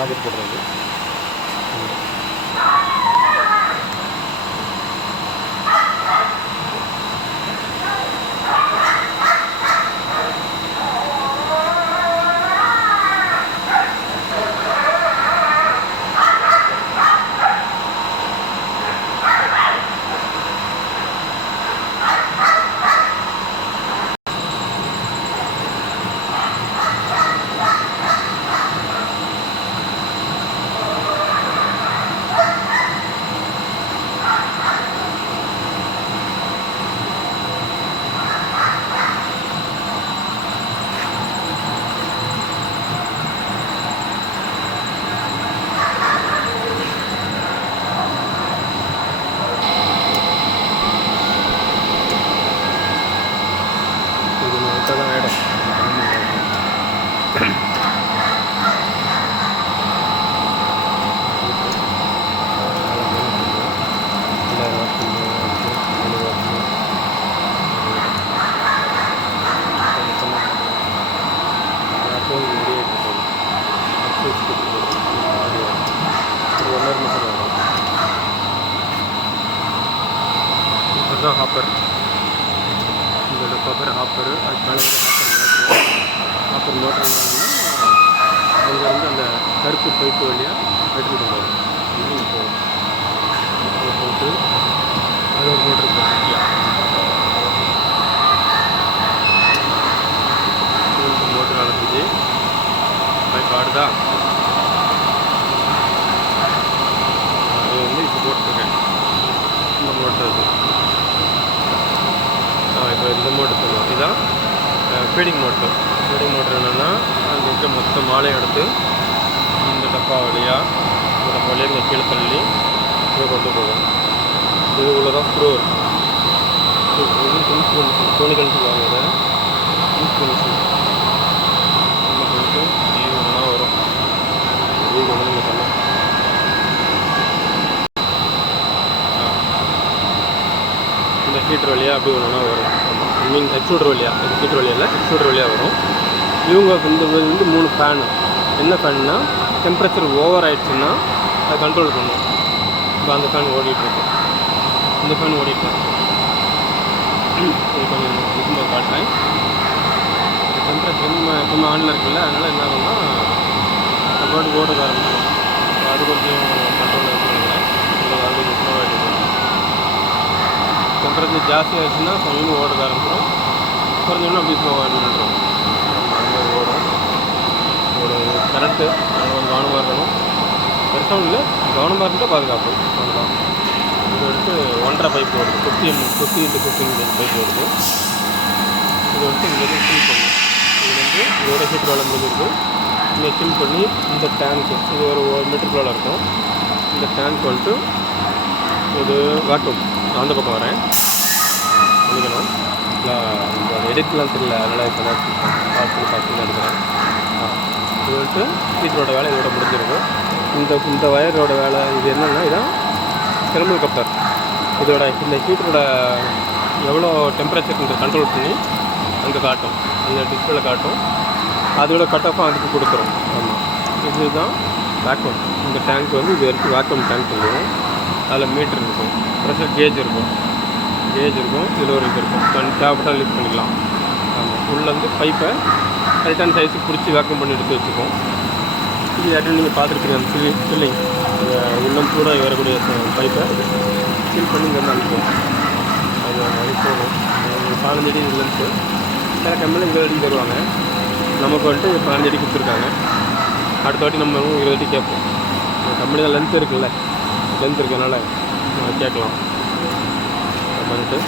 சாப்பிட்டு போடுறது. இது விட்டால் தான் ஆகிடும் இதுதான் ஹாப்பர் இதோட பவர் ஹாப்பரு அதுக்கு மேலே ஒரு ஹாப்பர் மோட்ரு ஹாப்பர் மோட்டர் அங்கேருந்து அந்த கருப்பு பைப்பு வழியாக எடுத்துகிட்டு வரும் இப்போ போட்டு அது ஒரு மோட்ரு மோட்டர் அளந்துச்சு பைப் ஆடுதா அது வந்து இப்போ போட்டிருக்கேன் இந்த மோட்டர் அது இப்போ இந்த மோட்டர் சொல்லுவோம் இதுதான் ஃபீடிங் மோட்டர் ஃபீடிங் மோட்டர் என்னென்னா அங்கே இருக்க மொத்த மாலையை எடுத்து இந்த டப்பா வழியாக இந்த டப்பா வழியாக இங்கே கீழே தள்ளி இதை கொண்டு போகும் இது உள்ள தான் ஸ்க்ரூ இருக்கும் இது இன்ஸ்ட்ருமெண்ட் டோனிக்கல் சொல்லுவாங்க இதை. இன்ஸ்ட்ருமெண்ட்ஸ் நம்ம போயிட்டு இது ஒன்றா வரும். இது கொண்டு நம்ம பண்ணலாம் இந்த ஹீட்டர் வழியாக அப்படி ஒன்றா வரும். ஐ மீன் எக்ஸ்ட்ரூடர் வழியாக ஹீட்டர் வழியாக இல்லை எக்ஸ்ட்ரூடர் வழியாக வரும். இவங்க இந்த இது வந்து மூணு ஃபேனு என்ன ஃபேன்னா டெம்பரேச்சர் ஓவர் ஆயிடுச்சுன்னா அதை கண்ட்ரோல் பண்ணும் இப்போ அந்த ஃபேன் ஓடிட்டு இருக்கு இந்த ஃபேன் ஓடிட்டு இருக்கு இது கொஞ்சம் இருக்கும்போது காட்டுறேன் டெம்பரேச்சர் வந்து நம்ம எப்பவுமே ஆனில் இருக்குல்ல அதனால் என்ன ஆகும்னா அது பாட்டு ஓட ஆரம்பிச்சிடும் அது கொஞ்சம் கண்ட்ரோல் இருக்குங்க அது கொஞ்சம் ஸ்லோ ஆகிடுது டெம்பரேச்சர் ஜாஸ்தி ஆயிடுச்சுன்னா கொஞ்சம் ஓட ஆரம்பிச்சிடும் குறைஞ்சோன்னா அப்படி ஸ்லோ ஆகிடும் அந்த மாதிரி ஓடும் கரெக்டு. கரண்ட்டு கொஞ்சம் கவனமாக இருக்கணும். பெருசாக இல்லை. கவனமாக இருந்தால் பாதுகாப்பு. அவ்வளோதான் இது வந்துட்டு ஒன்றரை பைப் வருது. Fifty M fifty into fifteen pipe வருது. இது வந்துட்டு இங்கே ஃபில் பண்ணும் இது வந்து இதோட ஹீட் வேலை முடிஞ்சிருக்கு இங்கே ஃபில் பண்ணி இந்த டேங்க்கு இது ஒரு ஒரு மீட்டருக்குள்ள இருக்கும். இந்த டேங்க் வந்துட்டு இது வாட்டும். அந்த பக்கம் வரேன். பண்ணிக்கணும் இல்லை இந்த எடிட்லாம் தெரியல. அதனால் இப்போ தான் பார்த்து பார்த்து எடுக்கிறேன். ஆ இது வந்துட்டு வேலை இதோட முடிஞ்சிருக்கும் இந்த இந்த வயரோட வேலை இது என்னென்னா இதான் தெர்மல் கப்பர் இதோட இந்த ஹீட்டரோட எவ்வளோ டெம்பரேச்சர் கண்ட்ரோல் பண்ணி அங்கே காட்டும். அந்த டிஸ்பிளே காட்டும். அதோட கட் அதுக்கு கொடுத்துரும் ஆமாம் இதுதான் வேக்யூம் இந்த டேங்க் வந்து இது வரைக்கும் வேக்யூம் டேங்க் சொல்லுவோம் அதில் மீட்டர் இருக்கும். ப்ரெஷர் கேஜ் இருக்கும். கேஜ் இருக்கும். இதில் ஒரு இது இருக்கும். கண் தேவைப்பட்டால் லிஃப்ட் பண்ணிக்கலாம். ஆமாம் உள்ளேருந்து பைப்பை கரெக்டான சைஸுக்கு பிடிச்சி வேக்கம் பண்ணி எடுத்து வச்சுப்போம் இது யாரும் நீங்கள் பார்த்துருக்கீங்க அந்த ஃபில்லிங் ஃபில்லிங் உள்ளம் கூட வரக்கூடிய பைப்பை ஃபில் பண்ணி இங்கே வந்து அனுப்புவோம். அது அது போகும் ஒரு லென்த்து சில கம்பெனி இருபது வரைக்கும் தருவாங்க. நமக்கு வந்துட்டு பதினஞ்சு அடி கொடுத்துருக்காங்க. அடுத்த வாட்டி நம்ம இருபது அடி கேட்போம். கம்பெனி தான் லென்த் இருக்குல்ல. லென்த் இருக்கனால கேட்கலாம். அது பண்ணிட்டு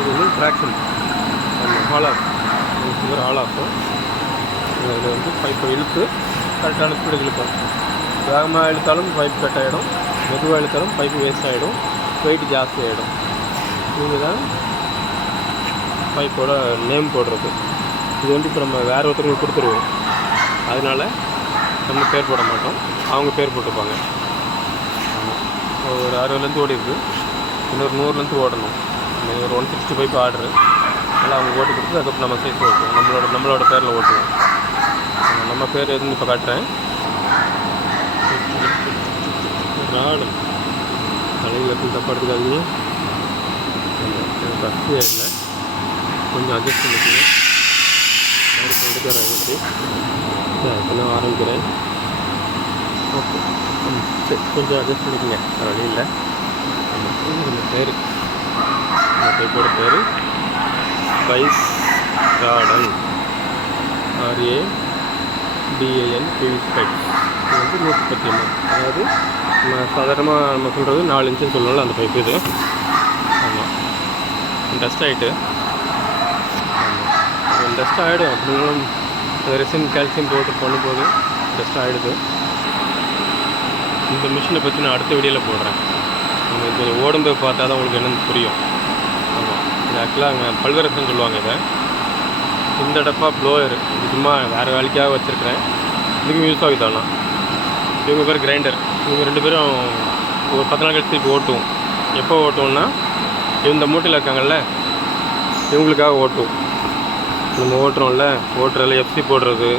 இது வந்து ட்ராக்ஷன் ஹால் சுகர் ஹால் இது இதில் வந்து பைப்பை இழுத்து கரெக்டான ஸ்பீடுக்கு இழுக்கும். வேகமாக இழுத்தாலும் பைப் கட் ஆகிடும் மெதுவாக இழுத்தாலும் பைப்பு வேஸ்ட் ஆகிடும் வெயிட் ஜாஸ்தி ஆகிடும் இதுதான் பைப்போட நேம் போடுறது. இது வந்து இப்போ நம்ம வேறு ஒருத்தருக்கு கொடுத்துருவோம். அதனால நம்ம பேர் போட மாட்டோம். அவங்க பேர் போட்டுப்பாங்க. ஆமாம் ஒரு அறுபதுலேருந்து ஓடி இருக்கு இன்னொரு நூறுலேருந்து ஓடணும். ஒரு ஒன் சிக்ஸ்டி பைப் ஆர்டரு அதனால் அவங்க ஓட்டி கொடுத்து அதுக்கப்புறம் நம்ம சைஸ் ஓட்டுவோம். நம்மளோட நம்மளோட பேரில் ஓட்டுவோம். நம்ம பேர் எதுன்னு இப்போ காட்டுறேன். ராடு தலையில் எப்படி தப்பாக எடுத்துக்காதீங்க. எனக்கு அஸ்தியே இல்லை. கொஞ்சம் அட்ஜஸ்ட் பண்ணிக்கோங்க. யாருக்கு எடுக்கிறேன் எனக்கு இப்போ நான் ஆரம்பிக்கிறேன். ஓகே. சரி. கொஞ்சம் அட்ஜஸ்ட் பண்ணிக்கோங்க. வேறு வழி இல்லை. பேர். நம்ம பேர். Spice garden. R A T A N P V இது வந்து நூற்றி பத்து எம்எம் அதாவது நம்ம சாதாரணமாக நம்ம சொல்கிறது நாலு இன்ச்சு சொல்லணும்ல அந்த பைப் இது. ஆமாம் டஸ்ட் ஆகிட்டு ஆமாம் டஸ்ட் ஆகிடும் அப்படின்னாலும் ரெசின் கால்சியம் போட்டு பண்ணும்போது டஸ்ட் ஆகிடுது இந்த மிஷினை பற்றி நான் அடுத்த வீடியோவில் போடுறேன். நீங்கள் கொஞ்சம் ஓடும்போது பார்த்தா தான் உங்களுக்கு என்னென்னு புரியும். இது ஆக்சுவலாக அங்கே பல்வரசன் சொல்லுவாங்க இதை. இந்த டப்பா ப்ளோயர் இது சும்மா வேறு வேலைக்காக வச்சுருக்கிறேன். இதுக்கும் யூஸ் ஆகுது ஆனால் இவங்க பேர் கிரைண்டர் இவங்க ரெண்டு பேரும் ஒரு பத்து நாள் கழிச்சு இப்போ ஓட்டுவோம். எப்போ ஓட்டுவோம்னா இந்த மூட்டையில் இருக்காங்கல்ல இவங்களுக்காக ஓட்டுவோம். நம்ம ஓட்டுறோம்ல ஓட்டுறதுல எஃப்சி போடுறது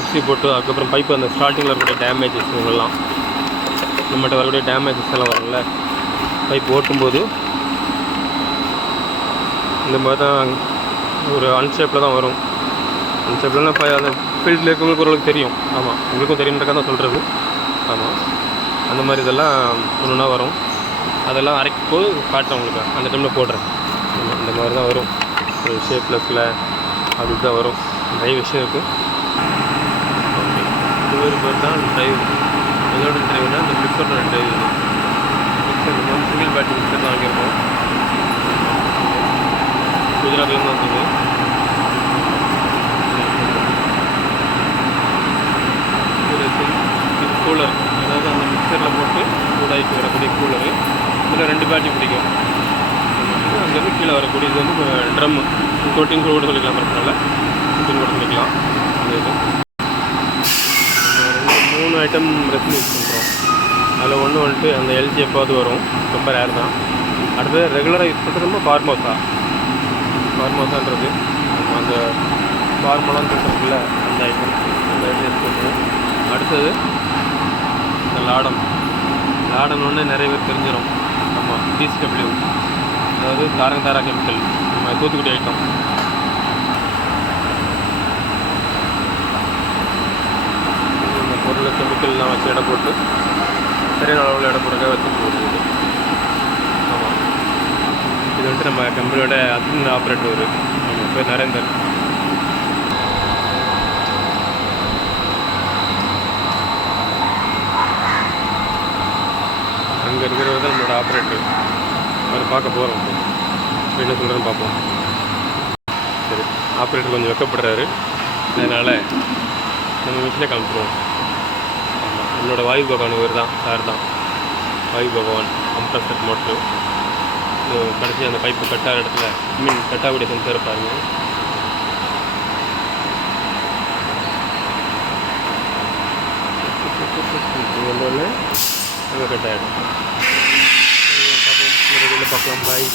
எஃப்சி போட்டு அதுக்கப்புறம் பைப்பு அந்த ஸ்டார்டிங்கில் இருக்கக்கூடிய டேமேஜஸ் இவங்கெல்லாம். நம்மகிட்ட வரக்கூடிய டேமேஜஸ் எல்லாம் வரும்ல. பைப் ஓட்டும்போது இந்த மாதிரி தான் ஒரு அன்ஷேப்பில் தான் வரும். அன்ஷேப்லனா இப்போ அந்த ஃபீல்டில் இருக்கவங்களுக்கு ஓரளவுக்கு தெரியும். ஆமாம் உங்களுக்கும் தெரியுன்றக்கா தான் சொல்கிறது ஆமாம் அந்த மாதிரி இதெல்லாம் ஒன்று ஒன்றா வரும். அதெல்லாம் அரைக்கும் போது காட்டுறேன் உங்களுக்கு. அந்த டைமில் போடுறேன். ஆமாம் இந்த மாதிரி தான் வரும். ஒரு ஷேப்லெஸில் அது தான் வரும். நிறைய விஷயம் இருக்குது இது ஒரு பேர் தான் ட்ரைவ் இதோட ட்ரைவ்னால் இந்த ஃப்ளிப்கார்ட்டோட ட்ரைவ் இது மிக்சர் நம்ம சிங்கிள் பேட்டரி மிக்சர் தான் வாங்கியிருக்கோம். குஜராத்லேருந்து வந்தது. ஒரு கூலர் அதாவது அந்த மிக்சரில் போட்டு சூடாயிட்டு வரக்கூடிய கூலரு இதில் ரெண்டு பேட்டி பிடிக்கும். அங்கேருந்து கீழே வரக்கூடியது வந்து ட்ரம்மு கோட்டிங் கூட சொல்லிக்கலாம் பிரச்சனை இல்லை கூட சொல்லிக்கலாம். அந்த இது. மூணு ஐட்டம் ரெசிபி யூஸ் பண்ணுறோம் அதில் ஒன்று வந்துட்டு அந்த எல்ஜி எப்பாவது வரும். ரொம்ப ரேர் தான். அடுத்தது ரெகுலராக யூஸ் பண்ணுறது ரொம்ப ஃபார்மோஸா ஃபார்மோசான்றது நம்ம அந்த ஃபார்மலான்னு சொல்கிறதுல அந்த ஐட்டம் அந்த ஐட்டம் எடுத்துக்கோங்க அடுத்தது இந்த லாடம். லாடம் ஒன்று நிறைய பேர் தெரிஞ்சிடும் ஆமாம் டிசிடபிள்யூ அதாவது தாரங்க தாரா கெமிக்கல் நம்ம தூத்துக்குடி ஐட்டம் இந்த பொருளை கெமிக்கல்லாம் வச்சு எடை போட்டு சரியான அளவில் எடை போடுறதுக்காக வச்சு போடுறது. இது வந்துட்டு நம்ம கம்பெனியோட அசிஸ்டன்ட் ஆப்ரேட்டர் நம்ம பேர் நரேந்தர். அங்கே இருக்கிறவர் தான் நம்மளோட ஆப்ரேட்டர். அவர் பார்க்க போகிறோம் என்ன சொல்கிறேன்னு பார்ப்போம். சரி ஆப்ரேட்டர் கொஞ்சம் வெக்கப்படுறாரு. அதனால் நம்ம மிஷினை காமிச்சிருவோம். ஆமாம் என்னோட வாயு பகவான் இவர் தான் சார் தான் வாயு பகவான் கம்ப்ரஸர் மோட்ரு கடைசி அந்த பைப்பு கட்டாகிற இடத்துல மீன் கட்டாகக்கூடிய சென்சர் பாருங்க. வந்தோடனே அங்கே கட் ஆகிடும் பார்க்கலாம் பாய்